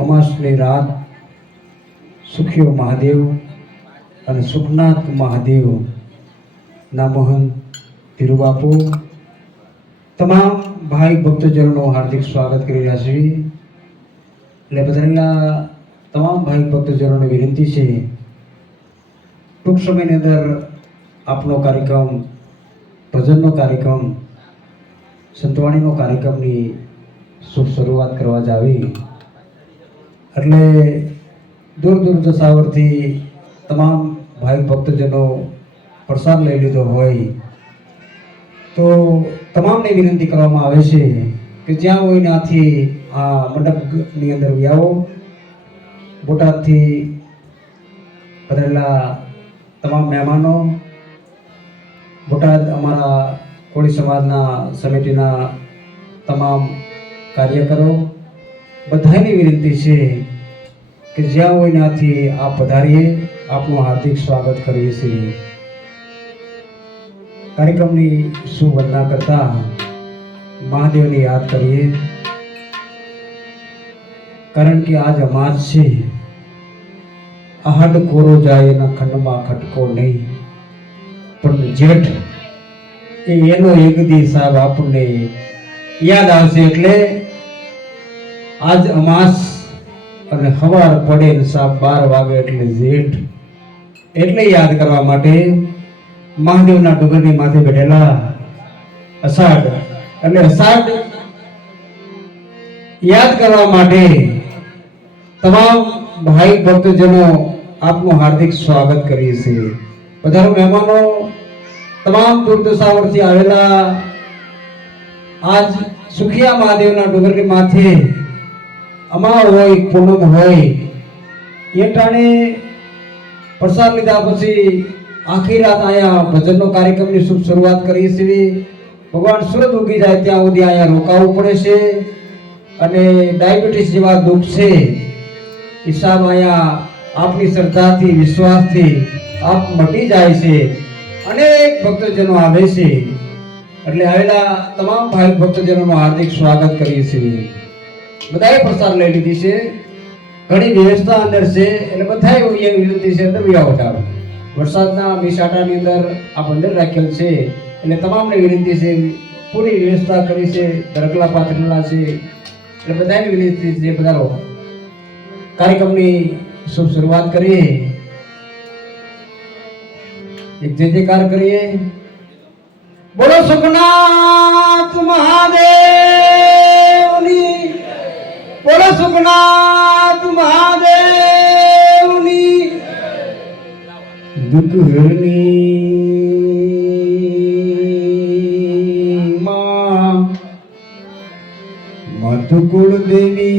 અમાસની રાત સુખીઓ મહાદેવ અને સુખનાથ મહાદેવ ના મહંત ધીરુબાપુ, તમામ ભાઈ ભક્તજનોનું હાર્દિક સ્વાગત કરી રહ્યા છીએ. એટલે બધાના તમામ ભાઈ ભક્તજનોને વિનંતી છે, ટૂંક સમયની અંદર આપનો કાર્યક્રમ, ભજનનો કાર્યક્રમ, સંતવાણીનો કાર્યક્રમની શુભ શરૂઆત કરવા જ આવી. એટલે દૂર દૂર દશાવરથી તમામ ભાઈ ભક્તજનો પ્રસાદ લઈ લીધો હોય તો તમામને વિનંતી કરવામાં આવે છે કે જ્યાં હોય ત્યાંથી આ મંડપની અંદર વ્યાવો. બોટાદથી પધારેલા તમામ મહેમાનો, બોટાદ અમારા કોળી સમાજના સમિતિના તમામ કાર્યકરો બધાની વિનંતી છે કે જ્યાં હોય ત્યાંથી આપ પધારીએ. આપનું હાર્દિક સ્વાગત કરીએ છીએ. કાર્યક્રમની સુવંદના કરતા મહાદેવને યાદ કરીએ. કારણ કે આજ અમાસ છે. અહડ કોરો જાય એના ખંડમાં ખટકો નહીં. પણ જેઠ એ એનો એક દી સાહેબ આપણને યાદ આવશે એટલે આજ અમાસ અને હવાર પડે સાહેબ બાર વાગે એટલે જેઠ. એટલે યાદ કરવા માટે મહાદેવના ડુંગરની માથે બેઠેલા અષાઢ. એટલે અષાઢ યાદ કરવા માટે તમામ ભાઈ ભક્તજનો આપનું હાર્દિક સ્વાગત કરીએ છીએ. બધા મહેમાનો, તમામ દુર્દશાવરથી આવેલા આજ સુખિયા મહાદેવના ડુંગરની માથે અમા હોય પૂનમ હોય, એ ટાણે પ્રસાદ લીધા પછી આખી રાત અહીંયા ભજનનો કાર્યક્રમની શુભ શરૂઆત કરીએ છીએ. ભગવાન સુરત ઉગી જાય ત્યાં સુધી અહીંયા રોકાવું પડે છે અને ડાયાબિટીસ જેવા દુઃખ છે. હિસાબ અહીંયા આપની શ્રદ્ધાથી, વિશ્વાસથી આપ મટી જાય છે. અનેક ભક્તજનો આવે છે. એટલે આવેલા તમામ ભાઈ ભક્તજનોનું હાર્દિક સ્વાગત કરીએ છીએ. બધાએ પ્રસાર લઈ લીધી છે. ઘણી વ્યવસ્થા અંદર છે. એટલે બધાએ વિનંતી છે. અંદર વિયાવો થાવ વરસાદના મિસાટાની અંદર આ બંદર રાખેલ છે. એટલે તમામને વિનંતી છે, પૂરી વ્યવસ્થા કરી છે. દરકલા પાથરેલા છે. એટલે બધાને વિનંતી છે બધા કાર્યક્રમની શુભ શરૂઆત કરીએ. એક જય જયકાર કરીએ. બોલો સુખનાથ મહાદેવની સુખનાથ મહાદેવની દુઃખની માં માતુ કુળ દેવી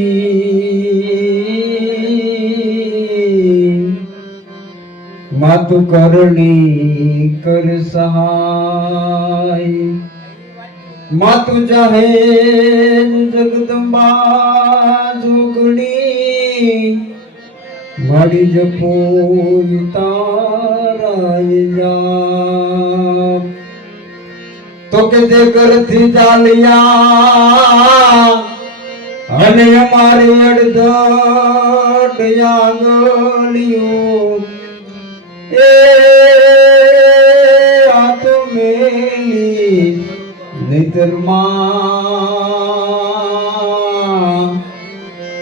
માતુ કરણી કર સહાય માતુ જાહે જગદંબા જોગણી. માડી જપો તારાય તો કે તે ઘરથી ચાલ્યા અને અમારી અડધટ આંગળીઓ એ નિતરમાં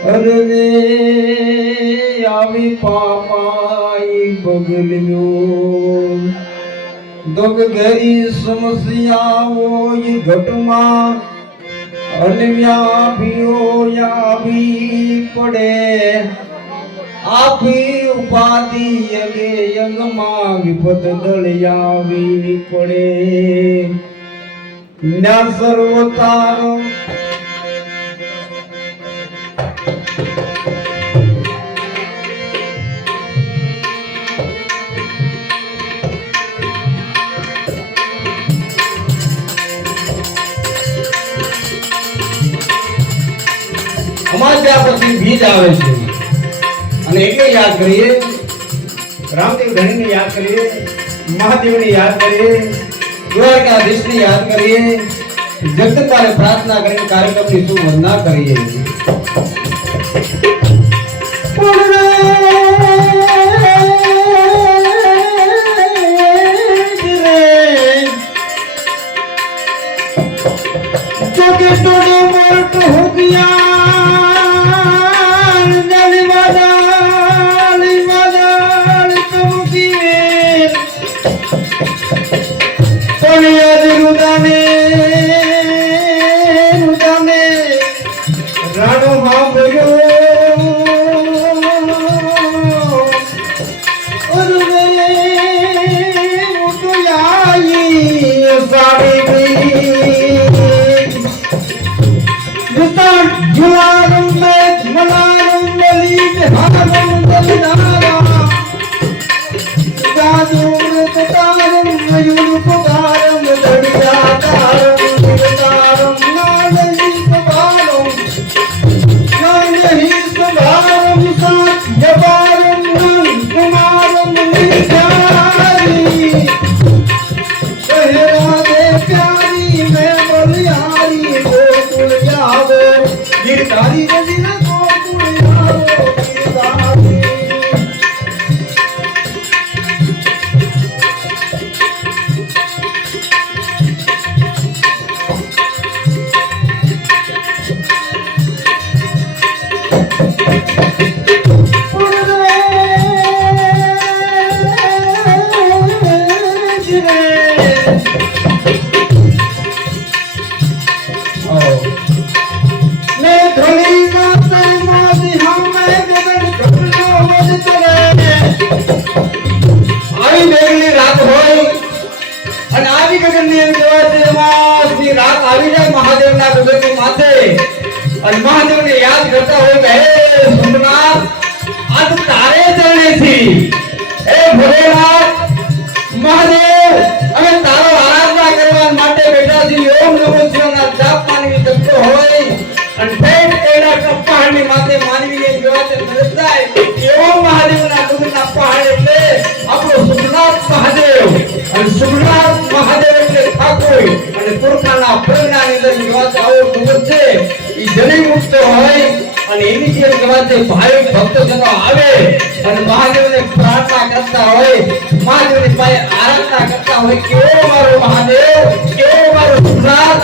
અરે આવી પામાઈ બગલ્યો દોગ ઘેરી સમસ્યાઓ ઘટમાં અને વ્યાપીઓ આવી પડે. આપી ઉપાધિ યગે યગમાં વિપત દળી આવી પડે. ના સર્વતારો પછી બીજ આવે છે. અને એટલે યાદ કરીએ, રામદેવ ધણીને યાદ કરીએ, મહાદેવને યાદ કરીએ દ્વારકાધીશને યાદ કરીએ જગદંબાને પ્રાર્થના કરીને કાર્યક્રમની શું વંદના કરીએ. રાણો સાંભળ્યો ગગનની ભોલેનાથ મહાદેવ, અમે તારો આરાધના કરવા માટે બેઠા છીએ. ઓમ નમો શિવાયના જાપ માનવી જપતો હોય. અને ઠેઠ એના કપાળની માથે એવો પુરખાના પ્રેરણાની અંદર કહેવાય છે આવો ડુંગર છે, એ જની મુક્ત હોય અને એની જે કહેવાય છે, ભાવિક ભક્તજનો આવે અને મહાદેવને પ્રાર્થના કરતા હોય, મહાદેવની પાસે આરાધના કરતા હોય, કેવો મારો મહાદેવ, કેવો મારો સુખનાથ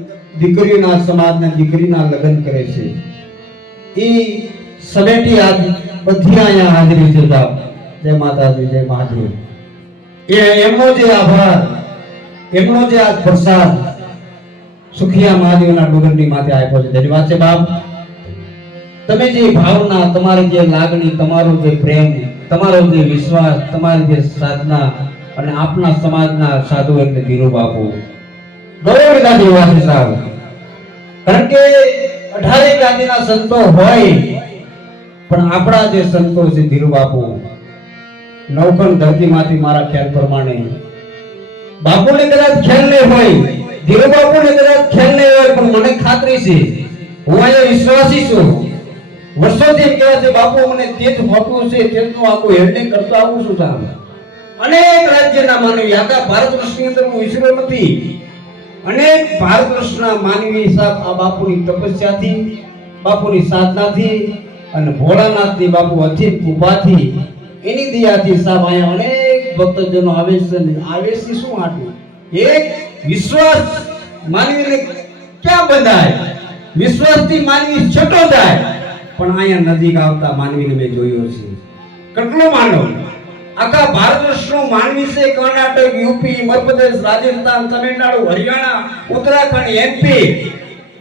દીકરીના સમાજના દીકરીના લગ્ન કરે છે. એ સમેટી આજ બધી અહીંયા હાજરી છે જય માતાજી, જય મહાદેવ. એ એમનો જે આભાર, એમનો જે આ પ્રસાદ સુખિયા મહાદેવના ડુંગરની માથે આપ્યો છે. ધન્યવાદ છે બાપ. તમે જે ભાવના, તમારી જે લાગણી, તમારો જે પ્રેમ, તમારો જે વિશ્વાસ, તમારી જે સાધના અને આપના સમાજના સાધુ એમને ધીરુ બાપુ મને ખાતરી છે, હું અહીંયા વિશ્વાસી છું. વર્ષોથી એમ કહેવાય છે, બાપુ મને તેજ મોટું છે, તેજનું આખું હેન્ડલિંગ કરતો. આવું છું સાહેબ અનેક રાજ્યના માનવી આખા ભારત વર્ષની અંદર હું વિસર્યો નથી. અનેક ભારતવર્ષના માનવી સાહેબ આ બાપુની તપસ્યાથી, બાપુની સાધનાથી અને ભોળાનાથની બાપુ અથિત કૃપાથી એની દયાથી સાહેબ અહીંયા અનેક ભક્તજનો આવે છે ને આવે છે શું આટલું? એક વિશ્વાસ માનવીને ક્યાં બંધાય? વિશ્વાસથી માનવી છટો જાય. પણ અહીંયા નજીક આવતા માનવીને મેં જોયો છે. કેટલો માનવ આખા ભારત વર્ષનું માનવી છે કર્ણાટક યુપી મધ્યપ્રદેશ રાજસ્થાન તમિલનાડુ હરિયાણા ઉત્તરાખંડ એમપી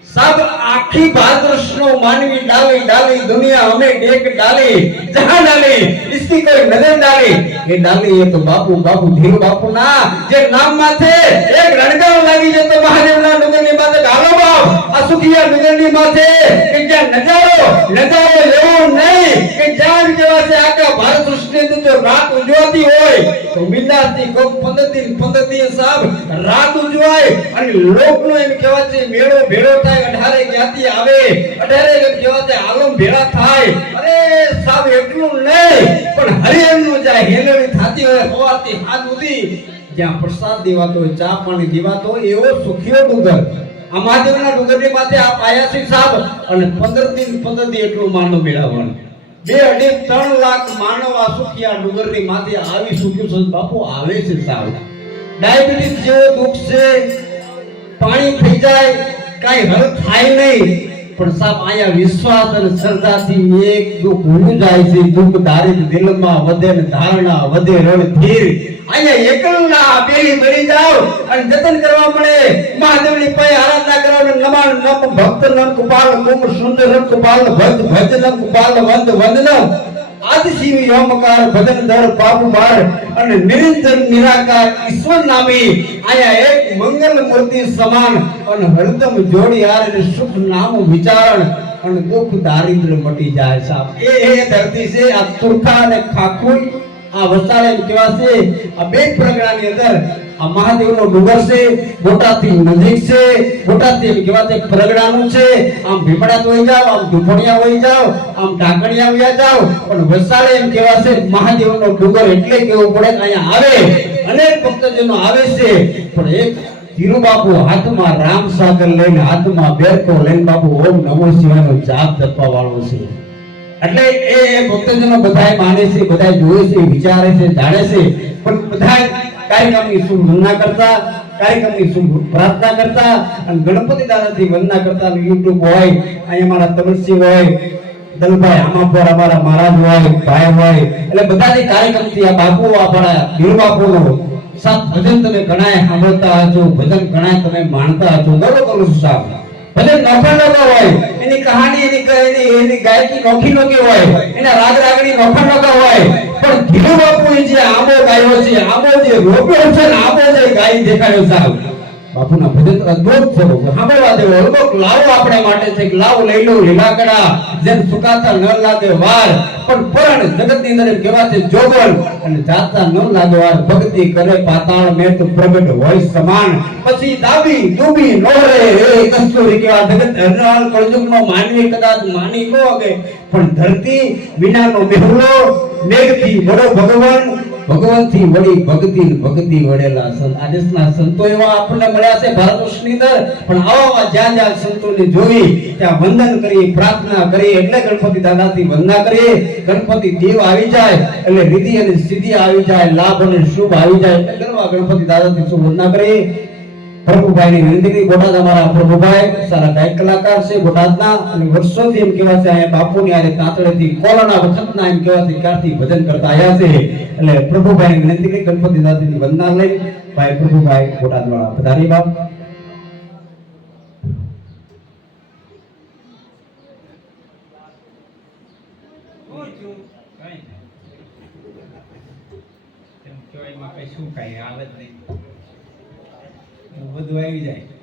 સબ આખી भारत वर्ष નો માનવી ડાલી ડાલી દુનિયા અમે ડેક ડાલી જહાં ડાલી इसकी कोई नजर डाली ये डाली ये तो बापू बापू धीरू बापू ના જે નામ માથે એક રણગાવ લાગી જતો મહાદેવના ડુંગરની માથે હાલો બાપ આ સુખિયા ડુંગરની માથે કે જ્યાં નજારો નજારો એવો નહીં કે જ્યાં કેવા છે આખા ભારત વર્ષની અંદર જો રાત ઉજવાતી હોય, તો બિંદાસથી કોક 15 દિન 15 દિવસ સાહેબ રાત ઉજવાય અને લોકનો એમ કહેવાય છે, મેળો ભેળો થાય, અઢારે જ્ઞાતિ આવે. અઢારે એમ કહેવાય છે, આલમ ભેળા થાય. અરે સાહેબ, એટલું નહીં, પણ હરિયરનું જાય હેલણી થાતી હોય, હોવાથી હાથ ઉધી. જ્યાં પ્રસાદ દેવાતો હોય, ચા પાણી દેવાતો હોય, એવો સુખીઓ ડુંગર. આ મહાદેવના ડુંગરની માથે આ પાયા છે સાહેબ, અને 15 દિન 15 દિન એટલું માનો મેળવવાનું બે અઢી ત્રણ લાખ માનવ આ સુખિયા ડુંગરની માથે આવી સુખ્યું છે બાપુ, આવે છે સાવ. ડાયાબિટીસ જેવો દુઃખ છે. પાણી થઈ જાય, કાંઈ હલ થાય નહીં. પણ સાહેબ અહીંયા વિશ્વાસ અને શ્રદ્ધાથી એક દુઃખ ઊંડું જાય છે. દુઃખ ધારિત દિલમાં વધે ને ધારણા વધે રણ ધીર અહીંયા એકલના બેલી મરી જાવ અને જતન કરવા મળે. મહાદેવની પાસે કરો નમ ભક્ત નમ કુપાલ કુમ સુંદર કુપાલ ભજ ભજ નમ કુપાલ વંદ વંદન આદિ શિવ યોમકાર, ભજન દર, પાપ બાર અને નિરંજન, નિરાકાર, ઈશ્વર નામી આયા એક મંગલ મૂર્તિ સમાન અને હરદમ જોડી અને સુખ નામ વિચારણ અને દુઃખ દારિદ્ર મટી જાય સાહેબ એ એ ધરતી છે, આ તુરખા અને ખાખુઈ, આ વસાડે કેવા છે? આ બે પ્રગણાની અંદર મહાદેવનો ડુંગર છે, બોટાદથી નજીક છે, બોટાદથી છે પ્રગડાનું છે, આમ ભીમડા વહી જાવ આમ ધુફણિયા હોય જાવ આમ ઢાકણિયા વ્યા જાવ પણ વસાડે એમ કેવા છે મહાદેવનો ડુંગર એટલે કેવો પડે અહીંયા આવે, અનેક ભક્તજનો આવે છે, પણ એક ધીરુ બાપુ હાથમાં રામ સાગર લઈને હાથમાં બેરકો લઈને બાપુ ઓમ નમો શિવાયનો જાપ જપવા વાળો છે. એટલે એ ભક્તજનો બધાય માને છે, બધાય જોવે છે, વિચારે છે, જાણે છે, પણ બધાય કાર્યક્રમની શુભ વંદના કરતા કાર્યક્રમની શુભ પ્રાર્થના કરતા અને ગણપતિ દાદાથી વંદના કરતા યુટ્યુબ હોય, અહીંયા મારા તમસી હોય, દલભાઈ આમાં પર અમારા મહારાજ હોય, ભાઈ હોય, એટલે બધાથી કાર્યક્રમથી આ બાપુ આપણા વીર બાપુનો સાત ભજન તમે ઘણાય સાંભળતા હશો, ભજન ઘણાય તમે માણતા હશો બોલો કરું છું સાહેબ. ભજન નોખા હોય, એની કહાની, એની એની એની ગાયકી નોખી નોખી હોય, એના રાગ રાગણી નોખા નોખા હોય, પણ ધીરુ જે આંબો ગાયો છે, આંબો જે રોપ્યો છે ને આંબો જે ગાઈ દેખાડ્યો સાહેબ બાપુના ભજન તો છે સાંભળવા દેવો અલબત્ત લાવો આપણે માટે છે કે લઈ લો લીલાકડા જેમ સુકાતા ન લાગે વાર. પણ પણ જગતની અંદર એમ છે જોગણ અને જાતા ન લાગે વાર, ભક્તિ કરે પાતાળ મેં તો પ્રગટ હોય સમાન. પછી દાબી, ડૂબી નો રે કસ્તુરી કેવા જગત હરનાળ કળજુગનો માનવી કદાચ માની ન શકે પણ ધરતી વિનાનો મેહુલો મેઘથી વડો ભગવાન. ભગવાનથી વળી ભક્તિ ભક્તિ વળેલા સંત. આદેશના સંતો એવા આપણને મળ્યા છે ભારત અંદર. પણ આવા જ્યાં જ્યાં સંતોને જોઈ ત્યાં વંદન કરી પ્રાર્થના કરી એટલે ગણપતિ દાદાથી વંદના કરીએ. ગણપતિ દેવ આવી જાય, એટલે વિધિ અને સિદ્ધિ આવી જાય, લાભ અને શુભ આવી જાય, એટલે ગણપતિ દાદાથી શું વંદના કરીએ? પ્રભુભાઈ ની વિનંતી બોટાદ અમારા પ્રભુભાઈ સારા ગાયક કલાકાર છે, બોટાદના અને વર્ષોથી એમ કહેવાય છે, અહીંયા બાપુની આરે તાતડેથી કોરોના વખતના એમ કહેવાય છે, ક્યારથી ભજન કરતા આવ્યા છે. એટલે પ્રભુભાઈ ની વિનંતી કરી ગણપતિ દાદાની વંદના લઈ ભાઈ પ્રભુભાઈ બોટાદવાળા પધારી બાપ શું કઈ આવે જ નહીં બધું આવી જાય.